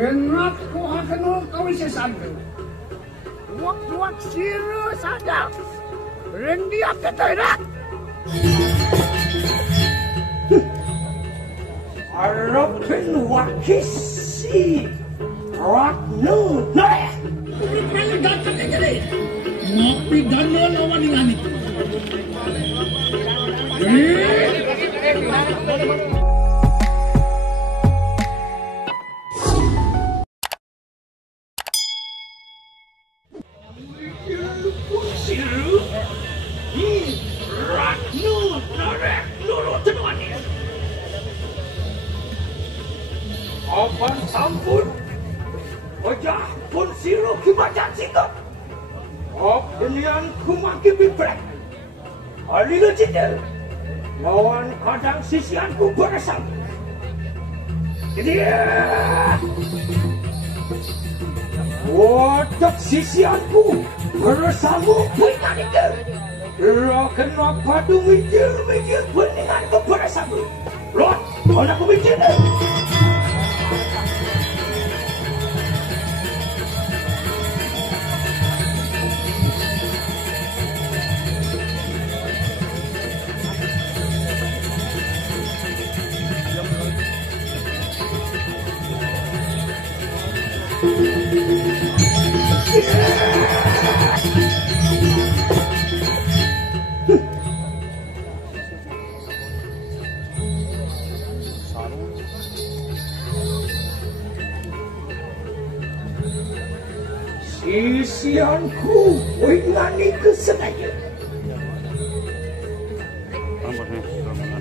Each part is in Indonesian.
Kenat ko akan kawisesan ko. Wak-wak siru sadap. Rendi aku tidak. Arapin wakisi. Ratna Nareh. Pelegakan ini. Ngopi dana lawan dengan itu. Apan sampun Ojah pun siru kibajan sikap Opinian kumaki bibrek Alila cinta Lawan kadang sisianku beresam Jadi Wadak sisianku beresamu punya nika Kena padu mijil-mijil beningan ku beresamu Lord, mana ku mijil Sisianku ingani kesenaya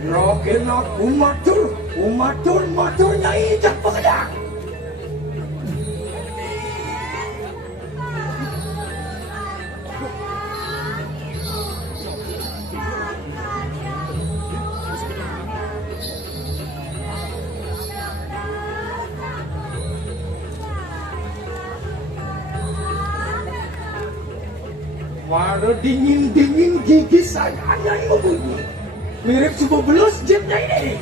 Rokin aku matur nyai jak pengadang Walau dingin-dingin gigi saya yang membunyi mirip sebuah belus jetnya ini.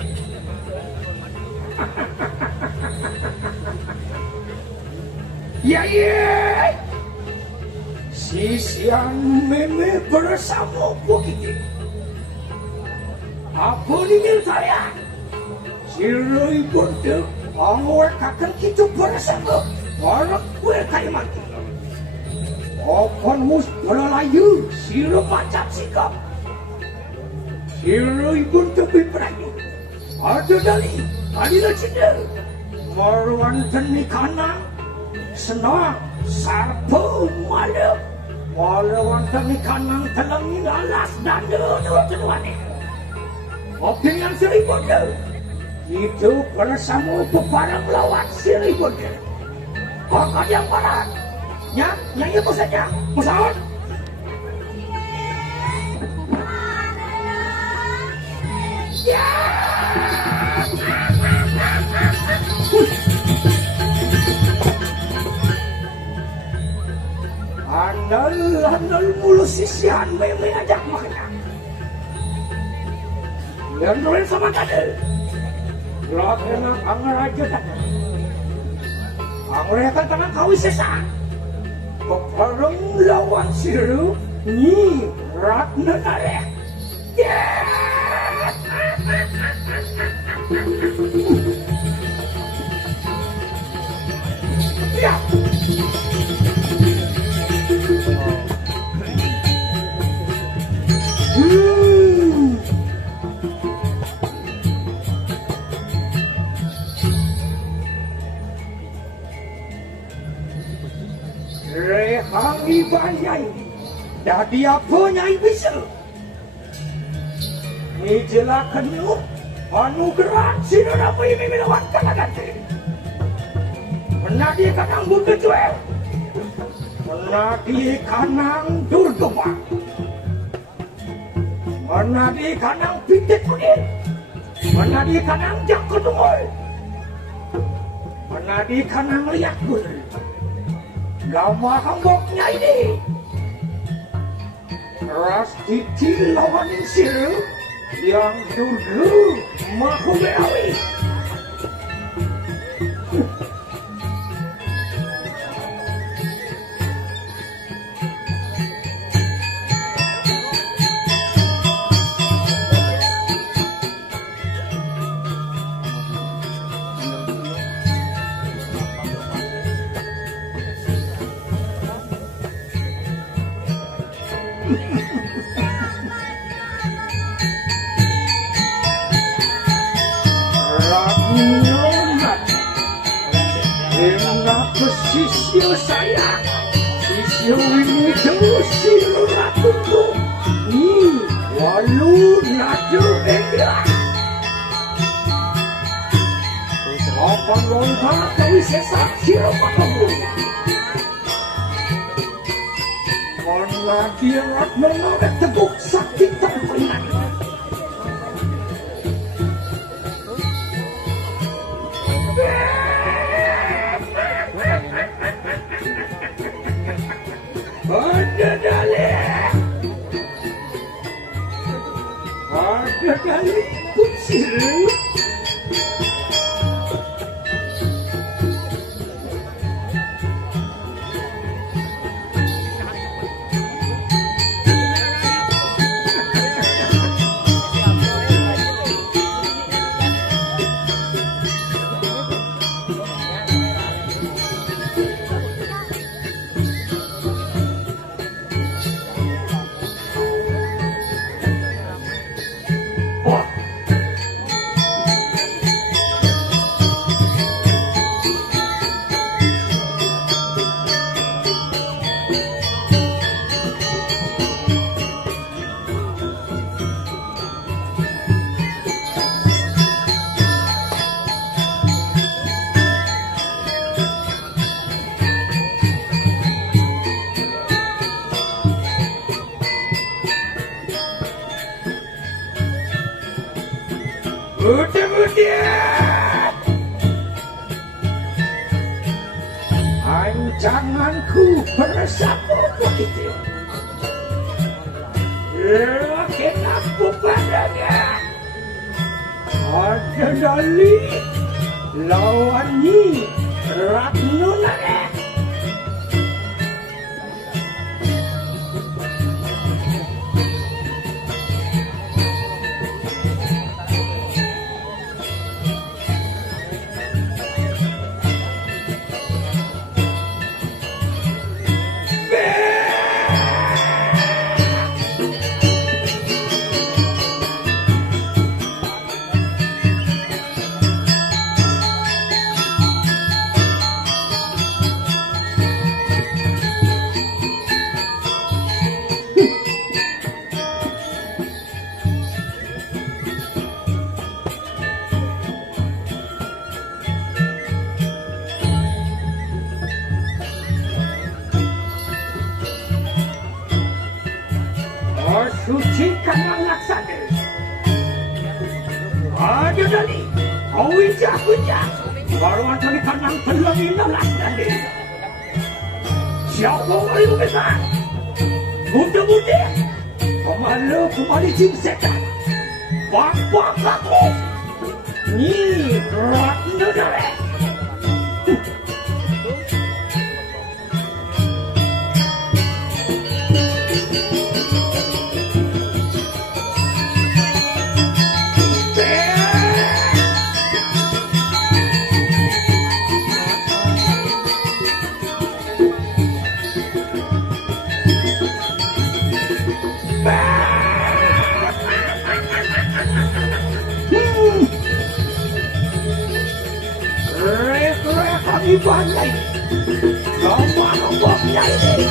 Ya, sisian meme bersama begitu. Apa ini saya? Siroi bodoh, angor kakak kita bersama. Walau gue kayak mati. Opan mus pelalayu, siro macam sikap. Siro ibun tepi perayu. Ada dali, adila cinta. Maruan teni kanan, senang, sarpo malam. Maruan teni kanan telangin alas dan dua-duanya. Oke yang seribun itu bersama peparang lawan seribun. Kakak yang barat. Nyanyi apa saja, musawat. Ya. Andal mulu sisian meme ajak makan. Dan rolin sama tadi. Gelapnya anggar aja tak. Anggar akan tangan kawisesa. Peparang lawan siru ni Ratna Nareh. Ya. Rehangi banyai, jadi apa nyai bisa? Ini jelakan yuk, anugerah sinar apa ini melawan kalagati. Menadi kanang buka jual, menadi kanang durgama, menadi kanang pitik kuning, menadi kanang jakut tungol, menadi kanang liat kuning. Lama hamboknya ini ras titi lawan siru yang dulu mahu beawi Sisyo saya, sisyo wimudo siro ratuku, walu nado enggak. Apa lontar dari sesat siro pakamu? Mon lagi Ratna menolak tebuk sakti terpenat. Ada Dalem, ada Dalem kucing. Ancanganku bersatu begitu. Kenapa padanya? Ada Dalem lawan Nyi Ratna Nareh. Sucikan laksana. Ada Dalem, kau injak-injak. Baruan kami kanang peluang 16 tadi. Siapa yang besar? Muda-muda. Kemana kembali jimsetan? Bapak aku. Nyi Ratna Nareh. Iban lagi, kau mau boknya ini.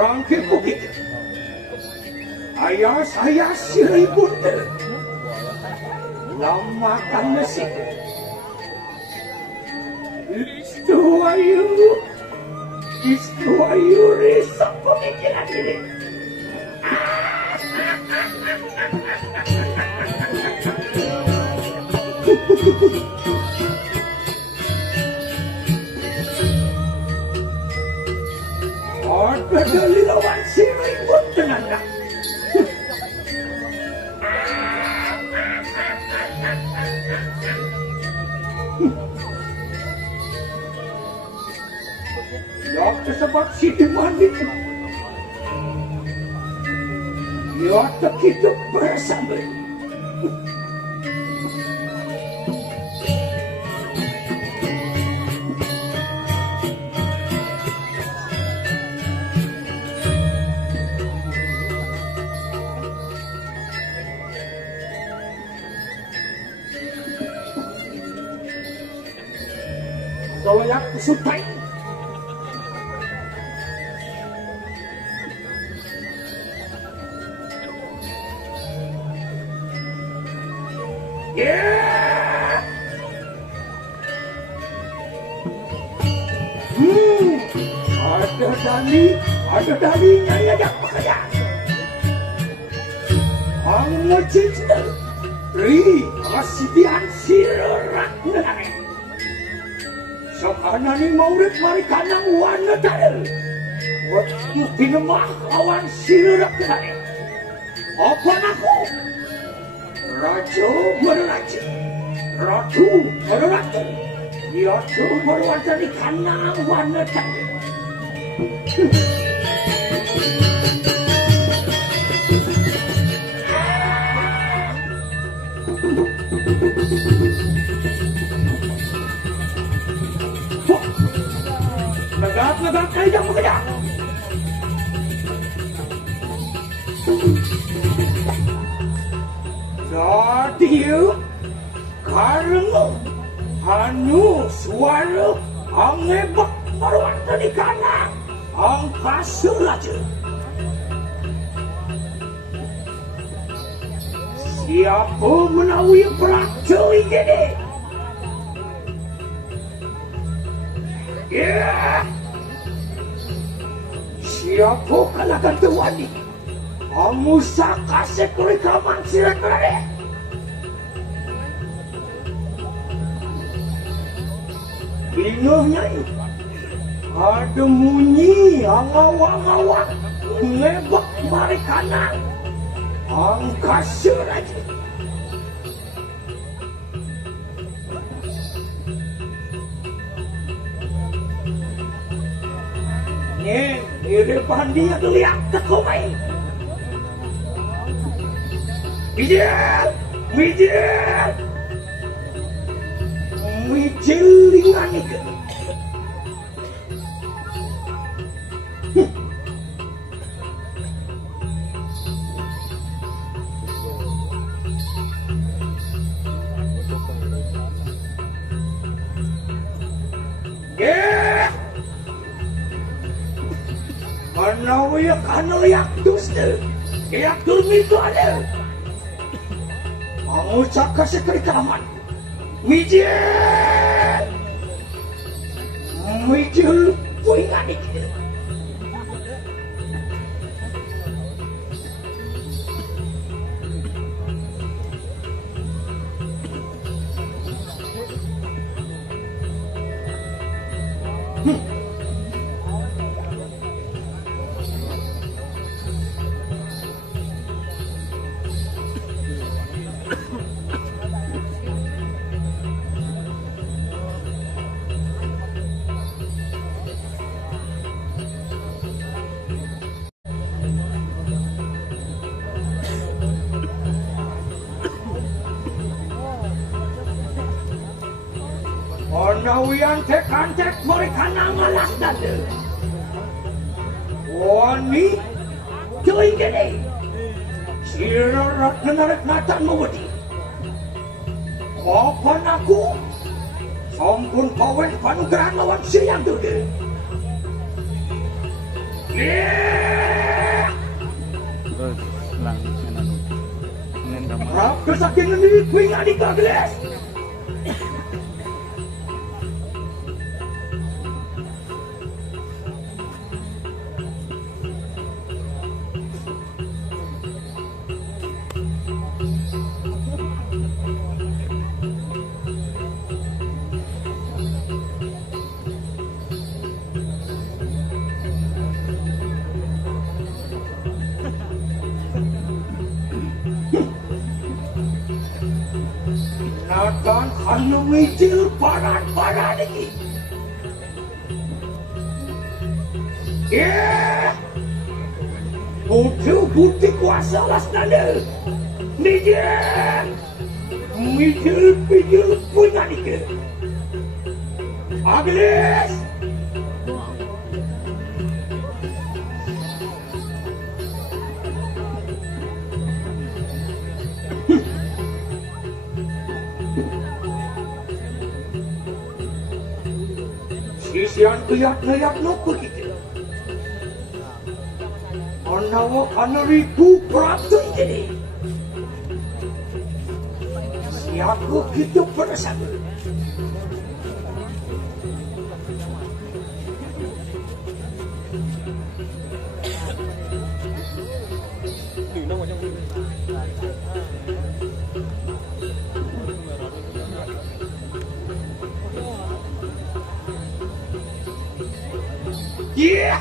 Rangkip bukit. Ayah saya siri bunda. Lamakan nasi. Istu ayu risau pemikiran diri. Ada dari lawan siri pun tenang. Ya sebab Siti mandi. Ya tak hidup bersama. Kalau yang kesutai. Ada darinya ya yang bekerja. Ang cinta, kasihan Ratna. Sekarang ni murid mereka nang wana dalem. Waktu tinemah lawan Ratna. Apa aku? Raja berraja, ratu berratu. Ia tu berwajah kanang wana dalem. Negak kayu yang bekerja. Jadi, karena anu suara angebak maruan tadi kanan, angkasa raja. Siapa menawi Pertiwi ini? Ya, siapa kalahkan tuan ini? Amusa kasih rekaman Silahkan. Ingatnya ada bunyi angawang-awang ngebak mereka nang angkasa raja. Di depan dia lihat ke komai. Mijil dengan itu. Karena yang dusta, yang dulmi itu ada. Mengucapkan sekerikaman, mijil puingan itu. Nawian tek-antek mereka namalas dada. Wani cuy gede. Sirarat menarik mata mewedi. Kapan aku sampun pawen panugrahan lawan siang dede. Apa saking ini punya di kagles? Nathan hanya mijil paran-paran ini. Butuh kuasa las nanda. Mijil punya nih. Agnes. Sisian kayak nopo gitu. Ana ribu peratus jadi. Siapa gitu bersama. Yeah.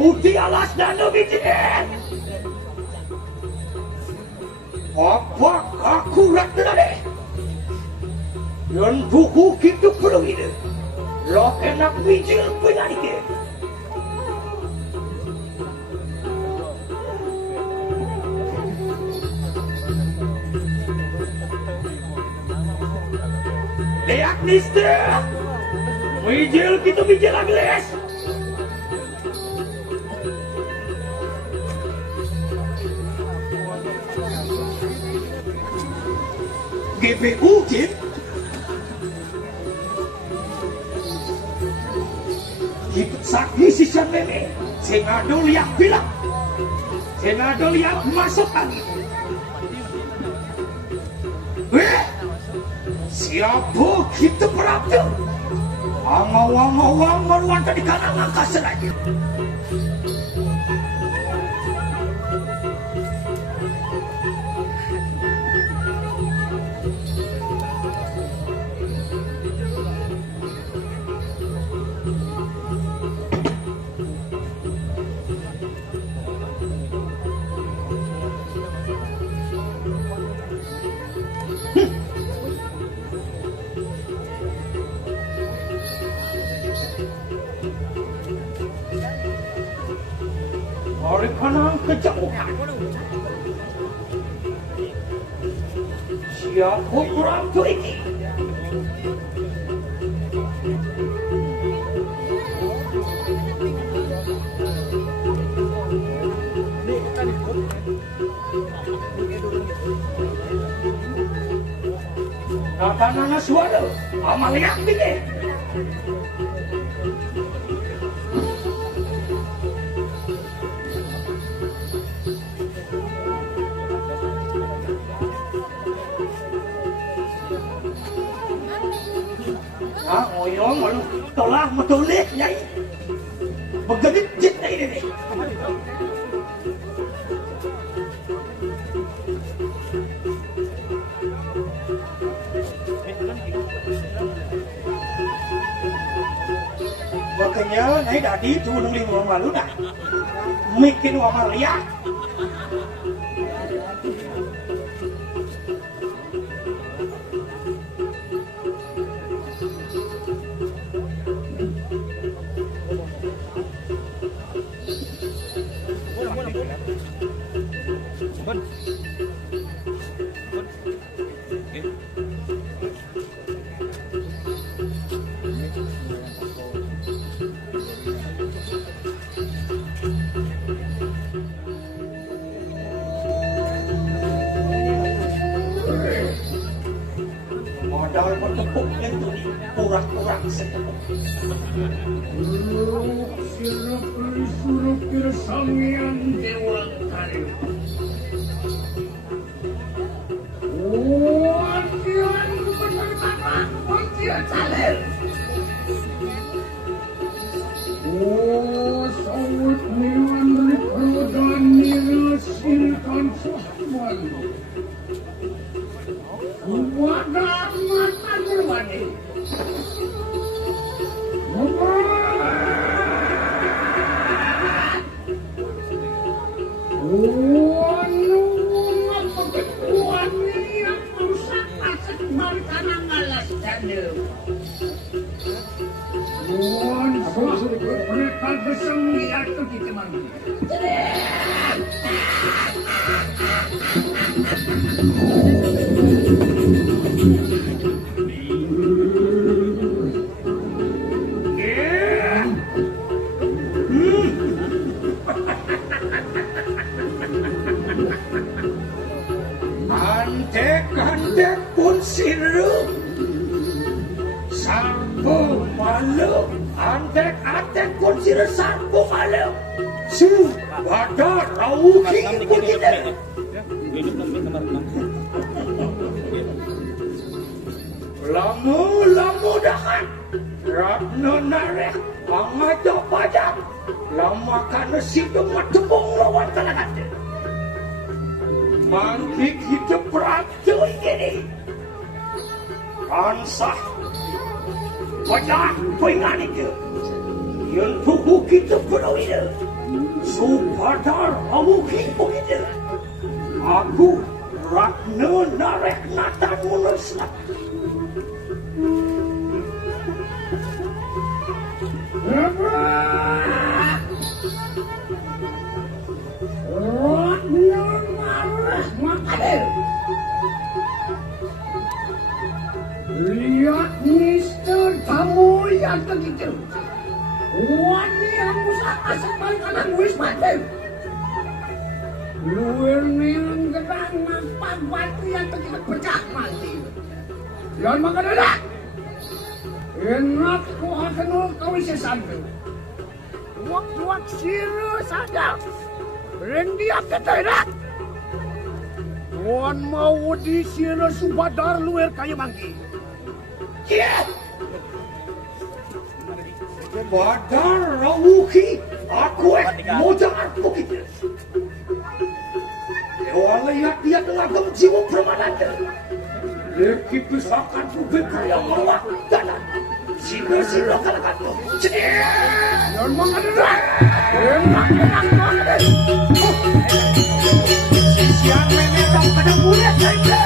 Putih alas dan bijian. Apa aku Ratna deh? Yang buku gitu perlu ini. Lo enak bijil punya ini. Lihat niste. Bijil gitu bijil agles. GPU Jin. Itu sakti sisa meme. Sengadol yang bilang. Sengadol yang masuk angin. Siapa kita berabdu? Angawang meruan tadi kanan angkasa lagi. Oleh karena kejauhan, siapa kurang tu ini? Kata-kata suara, amal yang ini. Ngoyong malu tolak metulik nyai begedit jit ini. Makanya nyai tadi tuh nungguin orang malu dah bikin wamal liat. Modal bertepuk yang tuh kurang-kurang setepuk. Surukir samian dewa kayu. Wadian bersama wadian Dalem. Sawit niwan riprodan nirasilkan sohman. Wadah mata derwani. Mereka bersemi atau kita manggil. Antek-antek pun sirup. Sarpo malu. Antek-antek pun sirup sarpo malu. Ada rauki begitu. Lamu dahan. Ratna Nareh angajak pajak. Lama kana sidung matubung lawan kalangan. Mangkik hidup peraturan ini. Ansah. Pajak pengan itu. Yang tubuh kita perlu itu. Supadar amuki begitu. Aku Ratna Nareh natan munuslah. Lihat Mister kamu yang begitu. Wani yang usah asal kanan wis mati. Luar yang gedang nampak batu yang begitu pecah mati. Jangan makan anak. Enak ku akan kau isi sandu. Wak siru saja. Rendiak kata enak. Tuan mau di siru subadar luar kayu mangki. Yeah. Badar rawuki aku mau jangan begitu. Dewa lihat dia tengah jiwa permanen. Leki pisahkan publik yang mewah dalam sila kalakan tu. Jangan mengadulah. Enak. Siang memang pada mulia saya.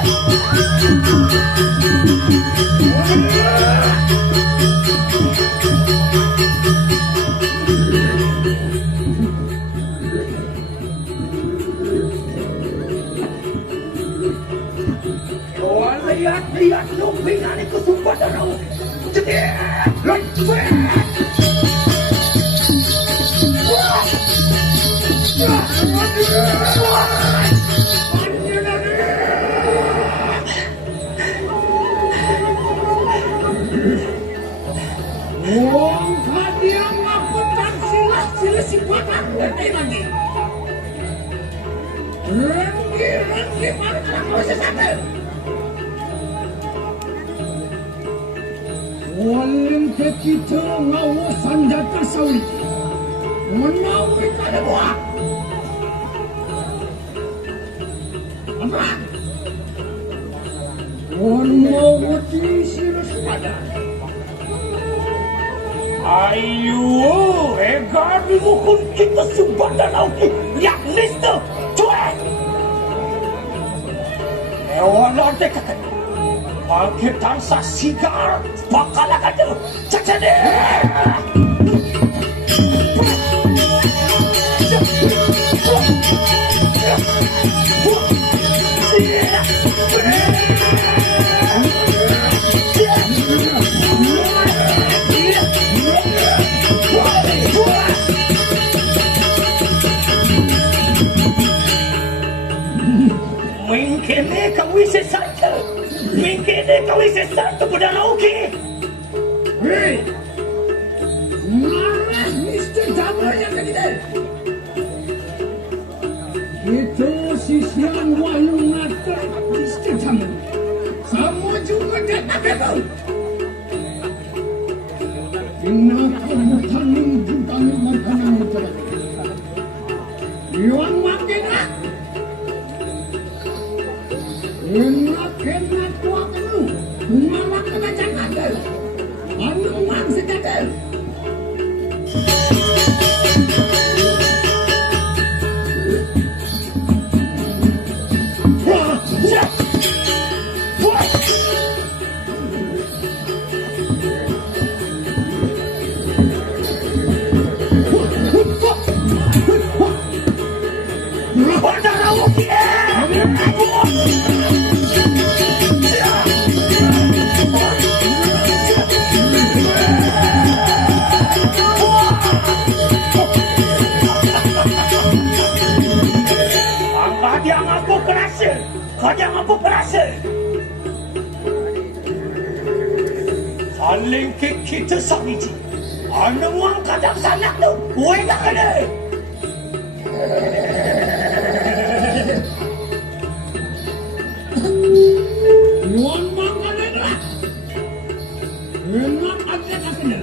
Lihat lumpingan itu sumpah danau. Wong kadiang ngaputan sila si patah ngerti lagi. Renggi mana kau sesat. Walang kita ngawasan data sawi. Menawi kada buat. Apa? Wan mau sirus pada. Ayo, egar dimuhun kita subanda lauki. Yak nisto, cuek. Ewan orde kata. Bangkit tansah sigar bakal akan cacade. Mungkin kau bisa saja. Mungkin kau bisa satu pada lauki. Hei, marah Mister Dam namanya kita. Itu sisian walung nata istirahat. Sama juga datang itu. Inna kebutuhan juga makanan itu. Yang makin enak tua kamu, malah kena jangan ada. Anu mang sejajar. Kaya nga po perasa. Saling kita sa iti. Ano mo ang kadaksanak no? Uwi na ka na! Yuan mang ka na na! Enak aja ka na!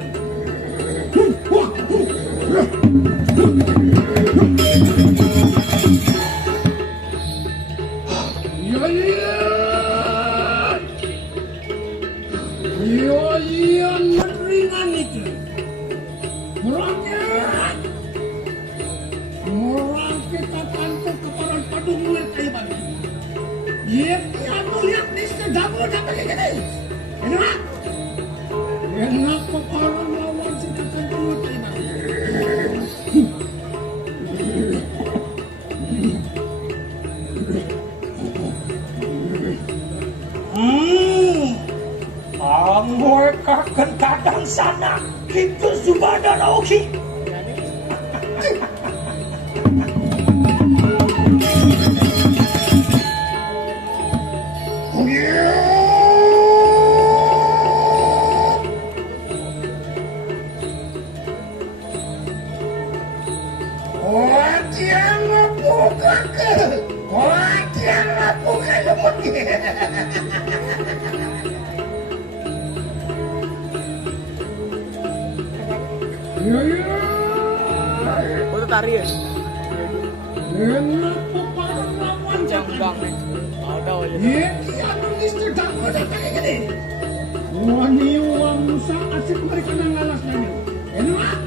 Kadang sana kita subada nauki. Udah tari ya? Enak peparan lawan Jambang nih. Ada aja. Iya, istri tak ada kayak gini. Wani uang musa asik mereka nang ngalasnya. Enak.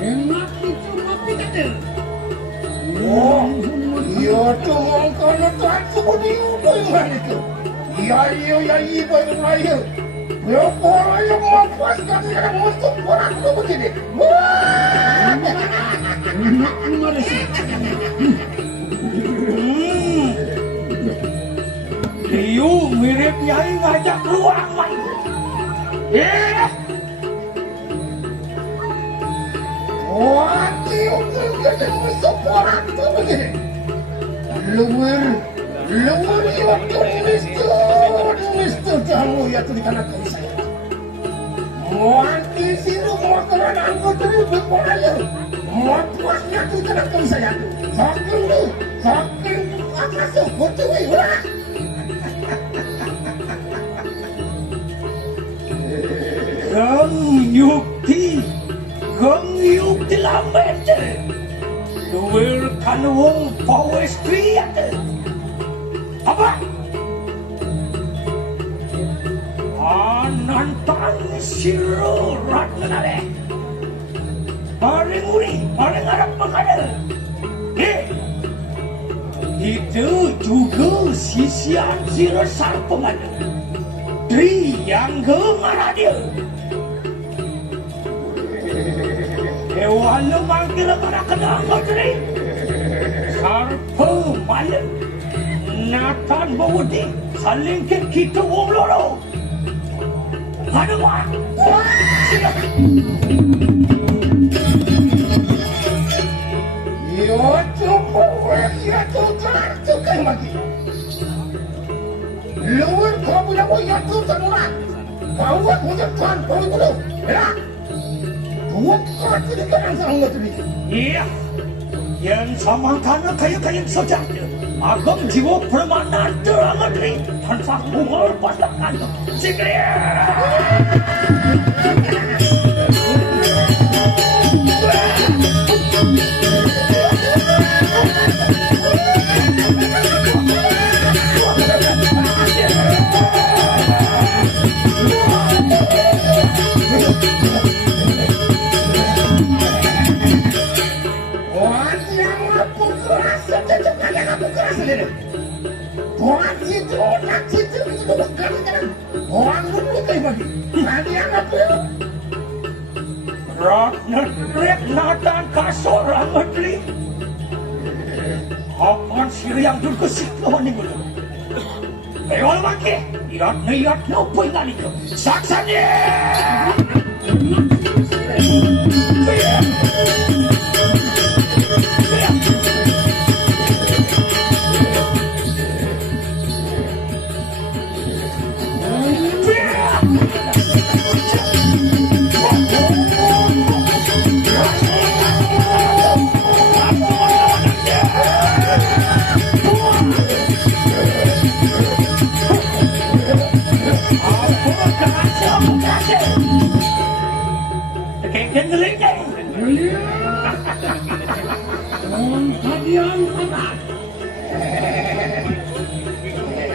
Enak itu kopi tadi. Oh, iya tuh wong kono tuh aku di udah yang itu. Iya baru raya. Ya orang yang memuaskan yang untuk orang itu begini. Wah, enak sih. Liu mirip Nyai ngajak keluar main. Wah, Liu ngajak musuh orang itu begini. Luar itu Mister kamu ya tuh dikarenakan saya. Wanti siru mau kerana anggota itu berpolaya. Mau puasnya tuh dikarenakan saya. Saking akasih Pertiwi lah. Gang yukti lambat. Duwer kan wong pawestri ate. Apa? Nantang siro Ratna Nareh. Paling uri, paling harap makanya. Itu juga sisian siro sarpengan. Tri yang gemarah dia. Hewan lemang kira marah kenal Tri. Sarpengan. Natan bawudi saling kita wong loro. Aduh, wah! Yo, tukar lagi. Luar kau punya boya tu semua. Kau punya tuan kau dulu, ya? Buat ini kan sangat ini. Iya. Yang sama karena kayak saja. Agam jiwa permana terangat ini tanpa umur pasangan. Sikir. Ratna dan kasorang medli. Kapan sih yang berkesik lawan ini dulu? Ayo lagi, Ratna pengen itu. Saksanya.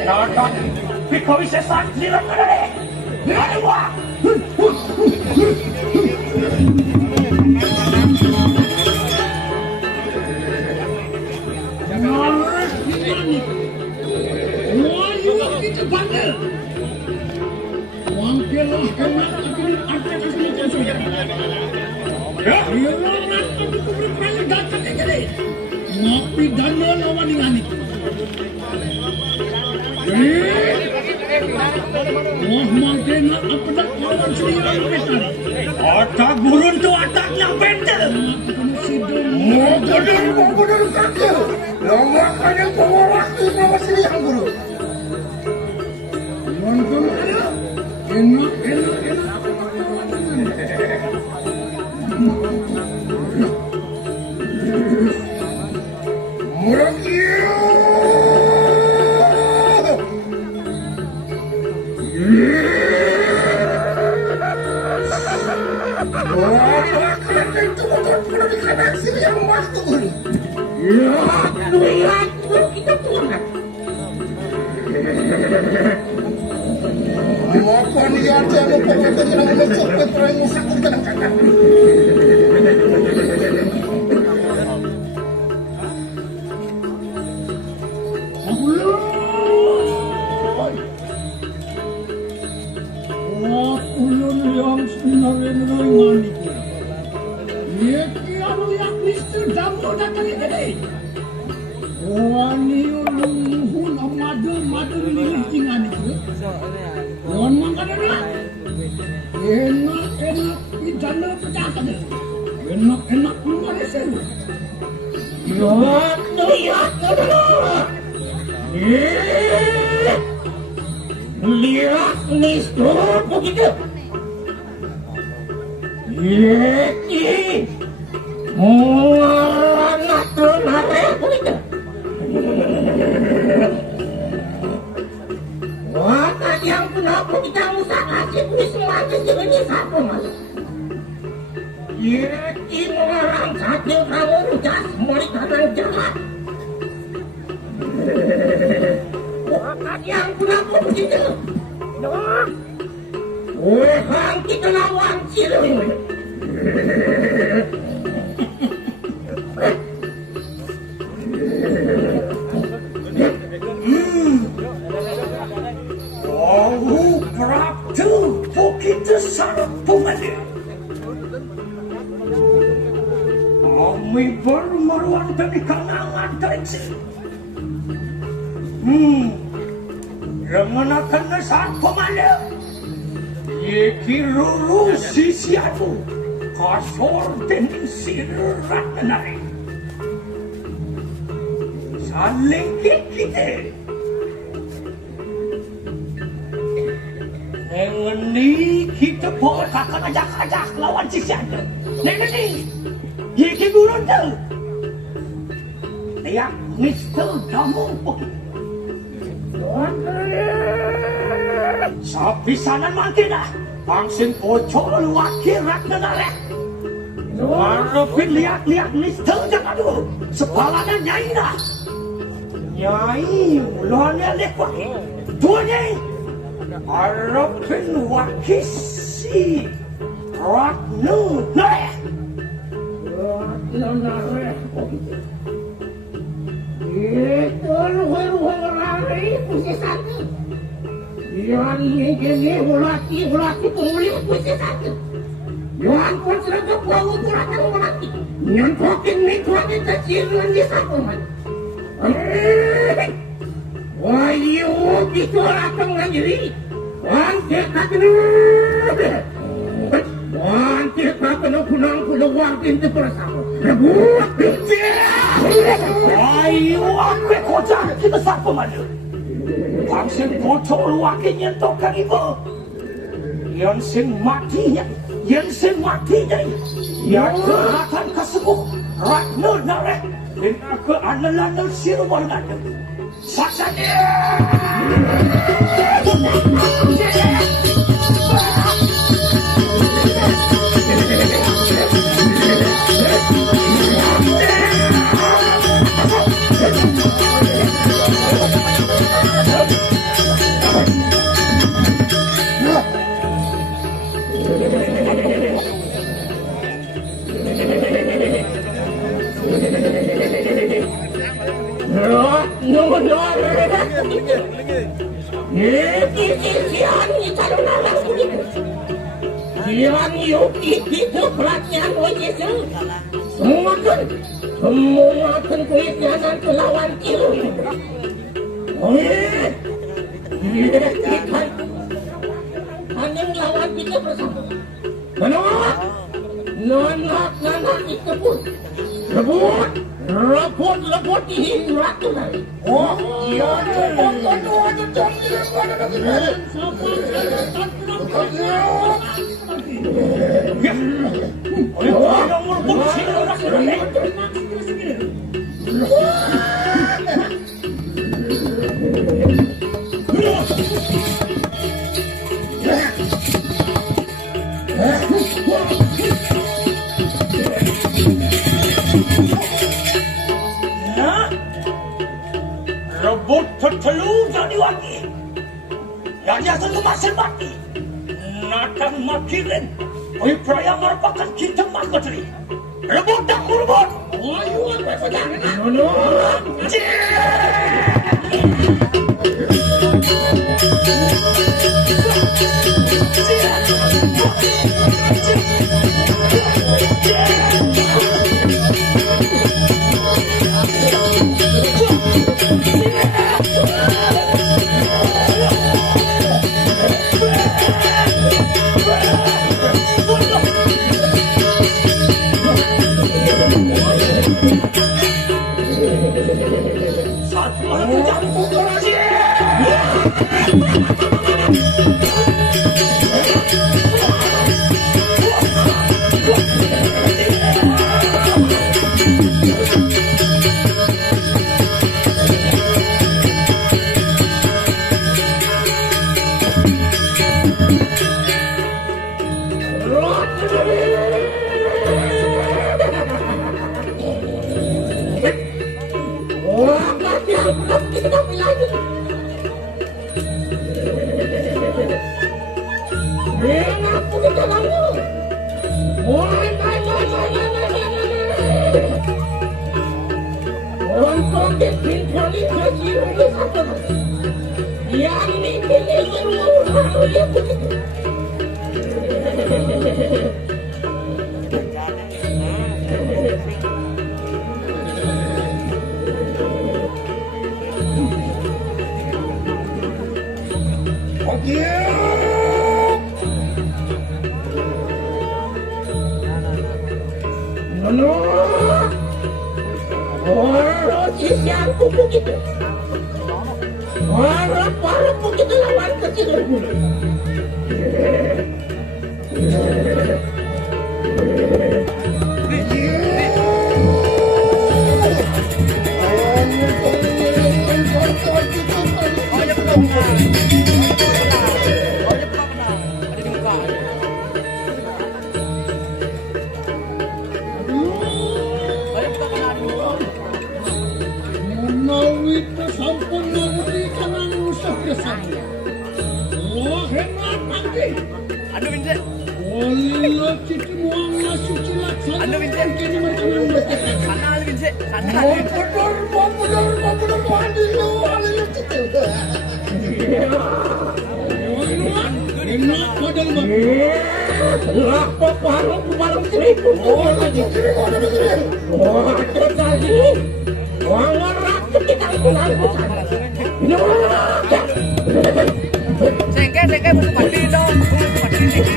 Nonton, Piko bisa sanjiran Nareh. Ayo, ngopi dan lawan dengan itu. Wah mangkena apa dah lawan sendiri betul. otak burun tu otaknya betul. Mau bener kakek. Lama kaya pewaras tu nama sendiri guru. Nonton ada enak. Enak lu ada sini. Lihat nih begitu. Anak tuh Nareh begitu. Wah, yang kenapa kita usaha kasih kuis semacam ini siapa mas? Ini orang satu kamu udah mulai kadang jahat. Wah, yang kenapa begitu? Wah, kita lawan cilung. Oh, Prabtu, begitu sangat pemandir. Kami bermaruan demi kenangan Tradisi. Dengan akan saat pemandir. Yeki lurus sisiatu, kasor dan sirat Nareh. Saling kita. Ini kita boleh akan ajak lawan sisiatu. Negeri, iki gulun tu. Tiap Mister Damu pergi. Sapisanan mati dah. Bangsin bocor wakil Ratna Nareh. Warupin lihat-lihat Mister jangan dulu. Sepalanya nyai dah. Nyai mulanya lekwa. Dua nyai. Warupin wakil si Ratna Nareh. Ratna Nareh. Itu luar-luar pusat satu. Yang ini ulati pemulih pusat satu. Yang pun seragam bau kuratan ulati. Yang kokin nikmati terciluan di satu man. Wayu itu akan menjadi. Wanti kakena kunang kuluang pintu bersama. Buat ayo aku kocak kita siapa mana? Bangsin bocor wakil nyentuhkan ibu. Yang sin matinya, yang kerahkan kesembuh Ratna Nareh dan ke analana sirwal nada. Saksanya. Yang yuki itu pelatihan wajah semua kan kulitnya nanti lawan kilo. Hanya lawan kita bersama. Kenapa? Nanak itu pun rebut di Ratu Nari. Oh, iya, rebut tertelur jadi wangi. Yang selalu masih mati. Natang makirin. Oi peraya merupakan kita mas bateri. Rebut tak rebut. Ayo aku sedang. No. Aduh Vince. Wallah cici muang suci laksana. Aduh Vince. Sana Ali Vince. Sana. Bener mandi lu cici. Enak padahal bang. Lah parang seribu. Oh lagi seribu. Oh terus lagi. Wang rakyat kita pulang. Sengke buku padi dong. Buku padi sengke.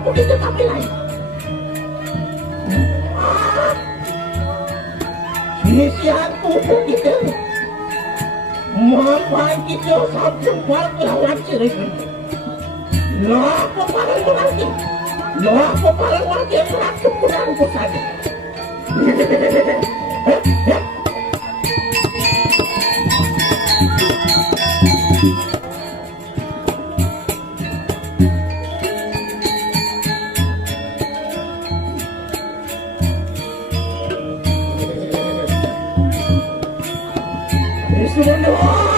Begitu tapi lain. Siap pupuk gitu. Mapan gitu sampai buat lawan sirih. Lah pepalang lagi. Lah pepalang lagi berat kepunan pusat. Sesunan.